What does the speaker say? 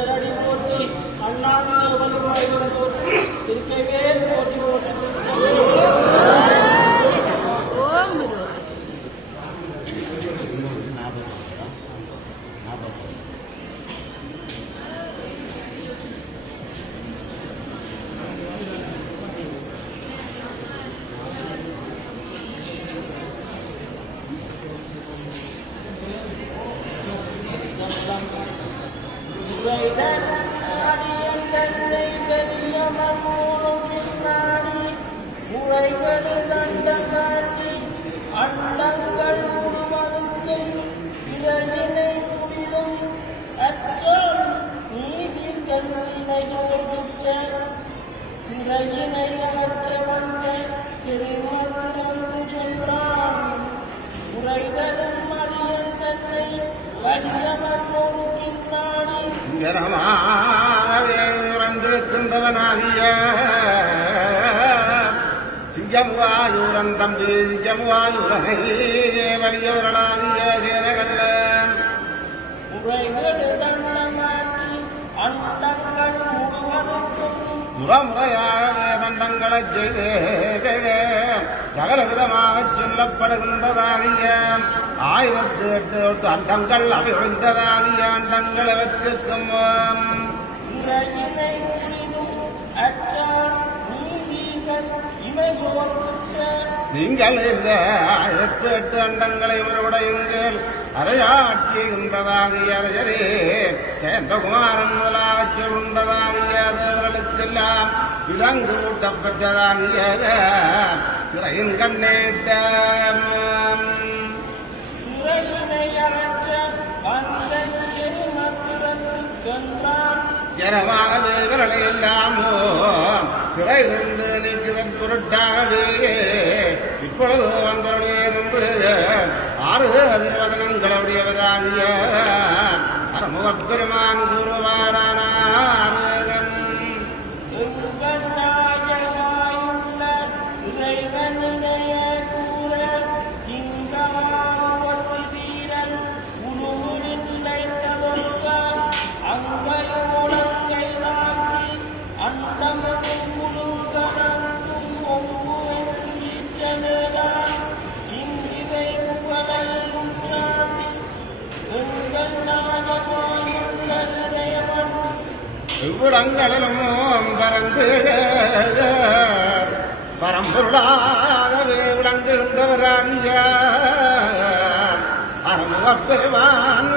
already உரைதர் அடியன் தன்னை கலியமோனும் பின்னாடி உரைவது தண்டமாட்டி அண்டங்கள் முழுவதுக்கும் இறையினை புரிதும் அச்சோம் நீதிர்கள் இணையோடுத்த சிறையினை அகற்ற வந்த சிறைமருடன் பின்னாடி ஜனமாகவே சிங்கமுகாயூரன் தம்பி சிங்கமுகாயூரனை வலியவர்களாகிய சேனகல்ல முறமுறையாக வேதண்டங்களை செய்து சகல விதமாகச் சொல்லப்படுகின்றதாகிய ஆயிரத்து எட்டு எட்டு அண்டங்கள் அவிழ்ந்ததாகிய அண்டங்கள் அவற்றிற்கும் நீங்கள் இந்த ஆயிரத்து எட்டு அண்டங்களை உறவுடையுங்கள் அரையாட்சிகின்றதாகிய அரசரே சேந்தகுமாரன் முதலாகச் சொல்லுண்டதாகிய தேவர்களுக்கெல்லாம் விலங்கு ஊட்டப்பட்டதாகிய சிறையின் கண்ணேட்ட செருமத்துறத்துக்கென்றான் ஜனமாகவே இவர்களை எல்லாமோ சிறையிலிருந்து நீக்குதன் பொருட்டாகவே. இப்பொழுதோ வந்தவர்களே நின்று ஆறு அதிர்வதனங்களுடையவராகிய அறமுகப் பெருமான் இவ்விடங்களிலும் பறந்து பரம்பொருளாகவே விளங்குகின்றவராகிய அறமுகப் பெருவான்